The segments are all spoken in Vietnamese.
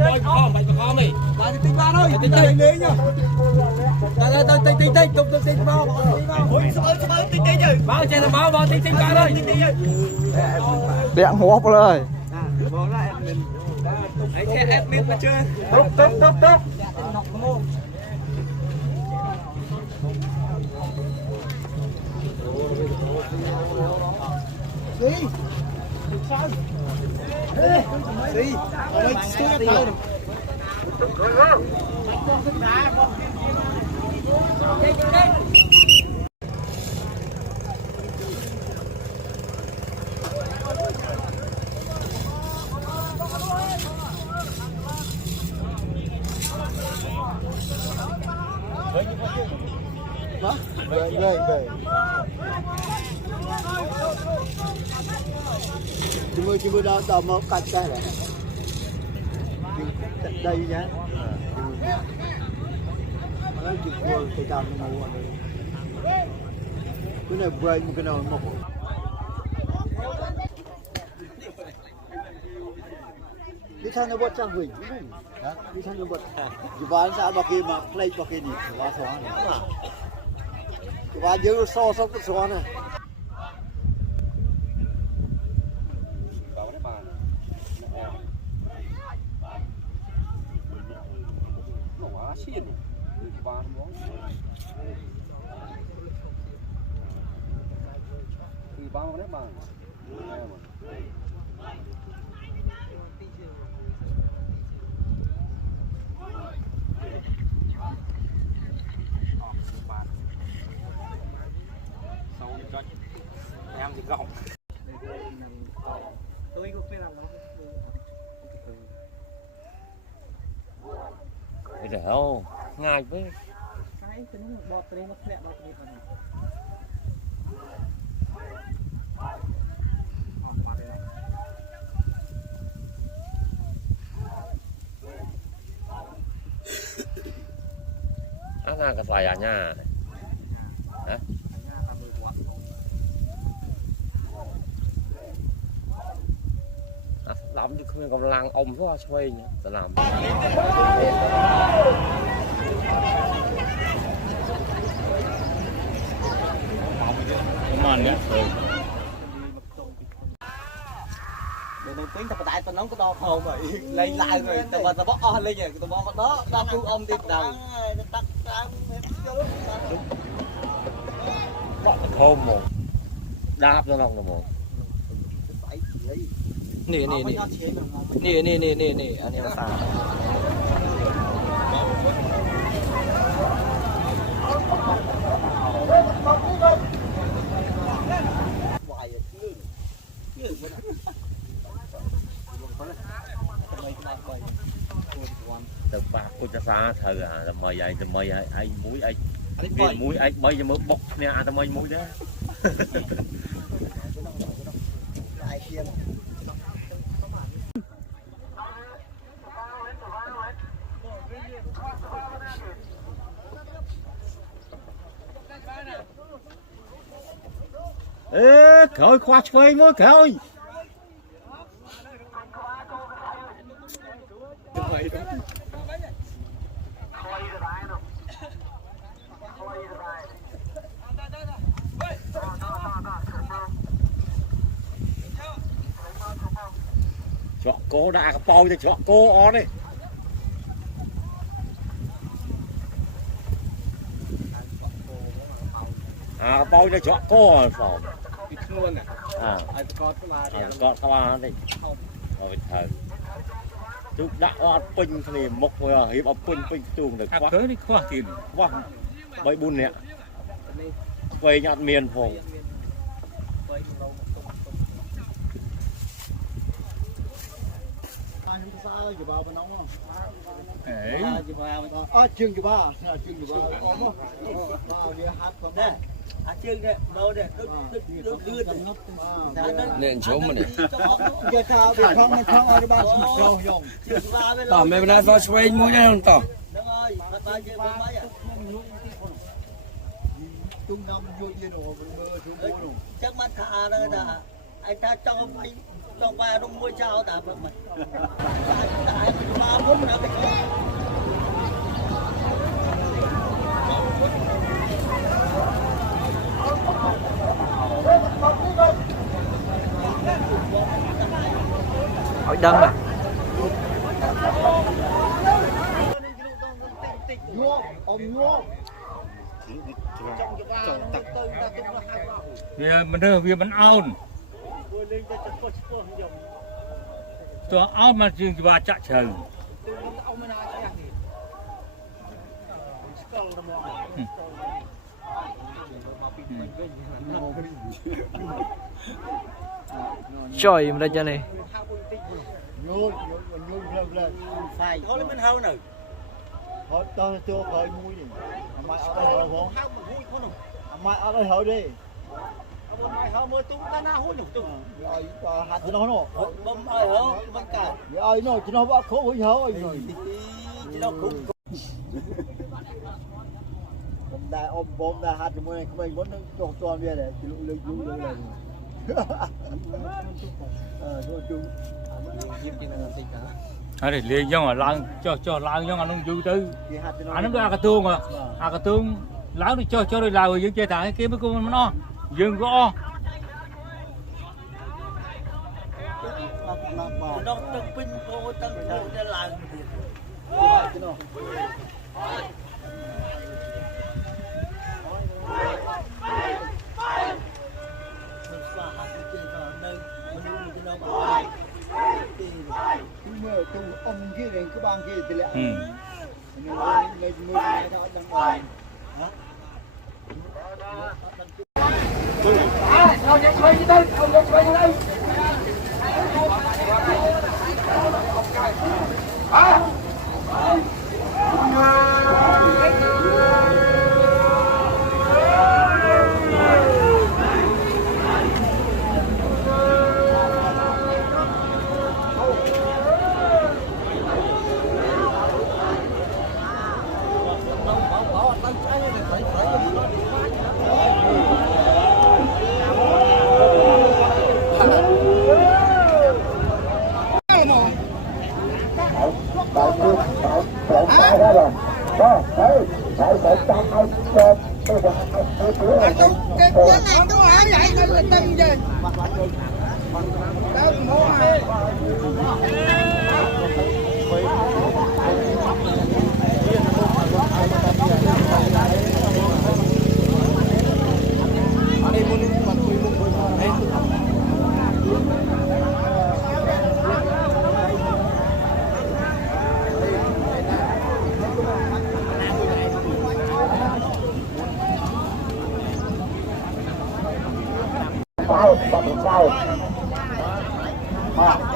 rồi kho mày kho mày lại tinh ba thôi tinh lấy nhá tinh tinh bao tinh rồi bao trên là bao tinh ba thôi đẹn hộp rồi ấy thế admin mà chưa tốt Đi, đây xuống tao. Đây. Chúng tôi đào một cắt cái này. Đây nhá. Nó chụp qua cái cam nó mua rồi. Cái này break một cái nào một. Đi thang nó bớt trang hình. Đi thang nó bớt. Chỉ bán sao bao kia mà play bao kia đi, quá xóa này. Chỉ bán dưới so cái xóa này. Bao đấy bạn. Sau cho em thì gọng. Tôi cũng biết làm nó. Để không ngay với Cái nó bọt cái nó lẹ bọt cái này. Ana cái xoài à nha hả làm chứ không còn làng ông có xoay nháจะlàmมันเนี่ยMình tính tập đại tao nóng có đo không vậy lên lại rồi tao bóc on lên rồi tao bóc đó đo cứu ông tìm đầu bỏ thơm một đáp cho lòng một nè anh em là sao từ ba cô cha xa thờ à mời ai muối ai bây giờ mới bọc nè anh mời muối đó ê khởi khoa chơi mới khởi chọn cô đã cái poi thì chọn cô ó đi à poi để chọn cô rồi luôn à có các bạn đi rồi thờ chú đã pin thì một hiệp ở pin tuồng được quá Cứ đi khoa tiền. quá bảy bún nè quay nhặt miền phồng Chỉ bao cái nóng không? Ấy. Chương cái ba hát còn đây. Chương đây, đâu đây, nên chỗ mà này giờ thao để phong ở ba sầu nhung. tỏ mẹ bên này vào xoay mũi đây không tỏ chung năm vô tiền rồi mình mơ xuống mua rồi chắc mắt thà đó là anh ta cho mày cho ba đông mua cháo tạm bậc mày tại ba bốn là cái Hỏi đâm à. nhuộm ông nhuộm mình đưa việc mình aoตัวเอามาจึงจะว่าจะเชิงTrời mà đây cho này. nhuộm lên phải thôi mình hao nữa họ cho khởi mũi đi mai ở đây hở không mai ở đây hở đi mày hao mới tung ta na hút nhục tung rồi hạt cho nó nọ bấm ơi hở bấm cả rồi nó cho nó bắt khổ hối hở rồi chỉ đâu cũng bom đại hạt cho mình không muốn cho toàn về để chỉ lưu lưu lưu này thôi chung đây liền nhau à lang cho lang nhau anh không tư anh nó ra cái tương à cái tương láo đi cho rồi lao rồi chơi thả kia mới con nó dừng có nó tăng pin cô tăng cô để làm ông kia này cái bang kia thì lại người đó đang ngoài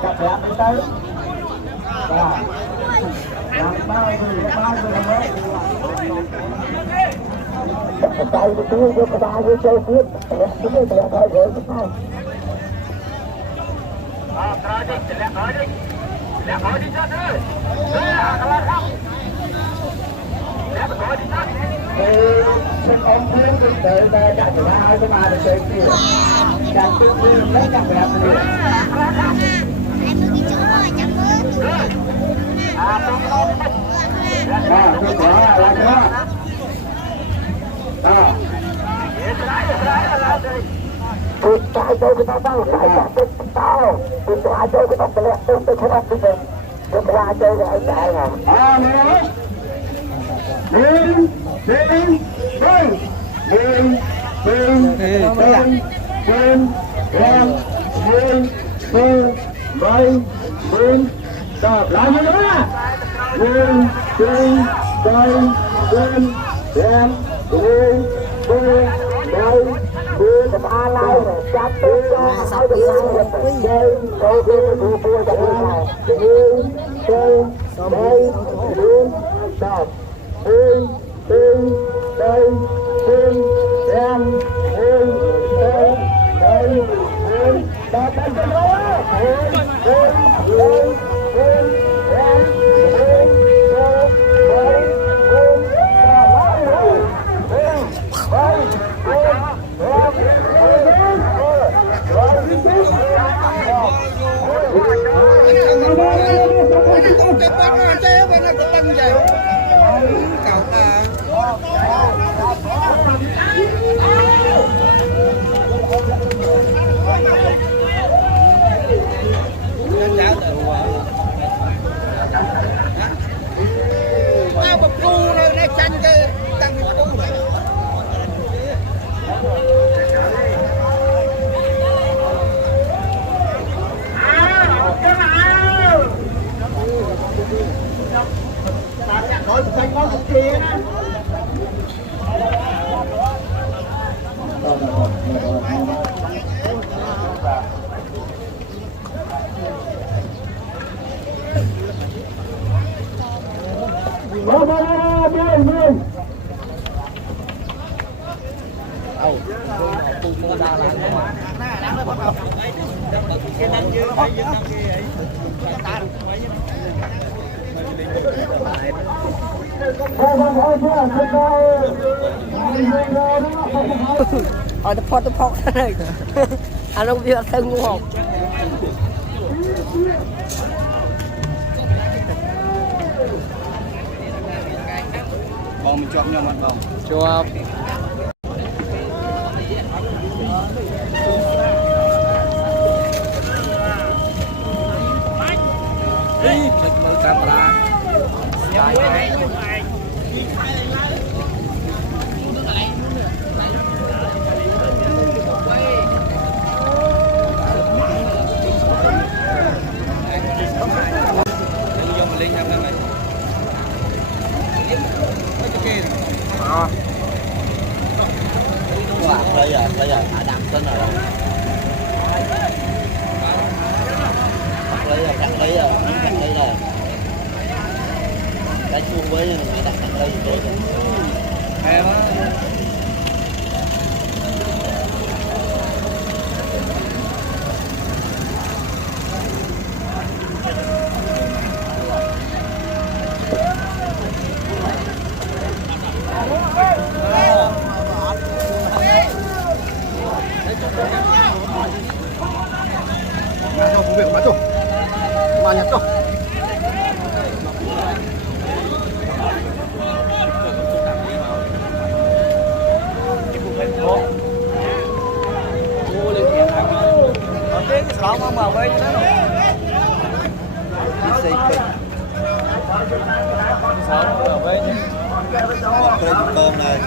Cặp đẹp đi tới. Làm bao người tay đi tiêu vô cái ba vô chơi tiếp. Chúng tôi sẽ thay đổi cái này. Ông Thiên thì tới đây đặt ra hai cái ba để chơi kia. Đặt tiếp lên lấy cặp đẹp này. Em mới cái chỗ rồi chắc mơ tôi Tôi có là nữa. Tôi trai tôi cái tao phải chạy tao. Tôi trai tôi cái tao phải lẹ tôi không ăn được. Tôi trai tôi cái anh trai này. Lên. Stop. Làm gì nữa? Lên. Cái ba lai này chặt tôi cho hai cái lai này chơi tôi cho cái này stop con cái bát nó chế với nó có băng vậy cậu cả bậc cu này nó chanh cái tăng cái cu nói xanh nó ok á ở tập phật này anh ông biết thân ngu học bông mình chọn nhau mặt bông chụp chụp mưa camera lấy giờ thả đạm tên rồi lấy rồi cái chuông với người đặt lấy rồi em á Không mà với nó xây kênh sao mà với cơm này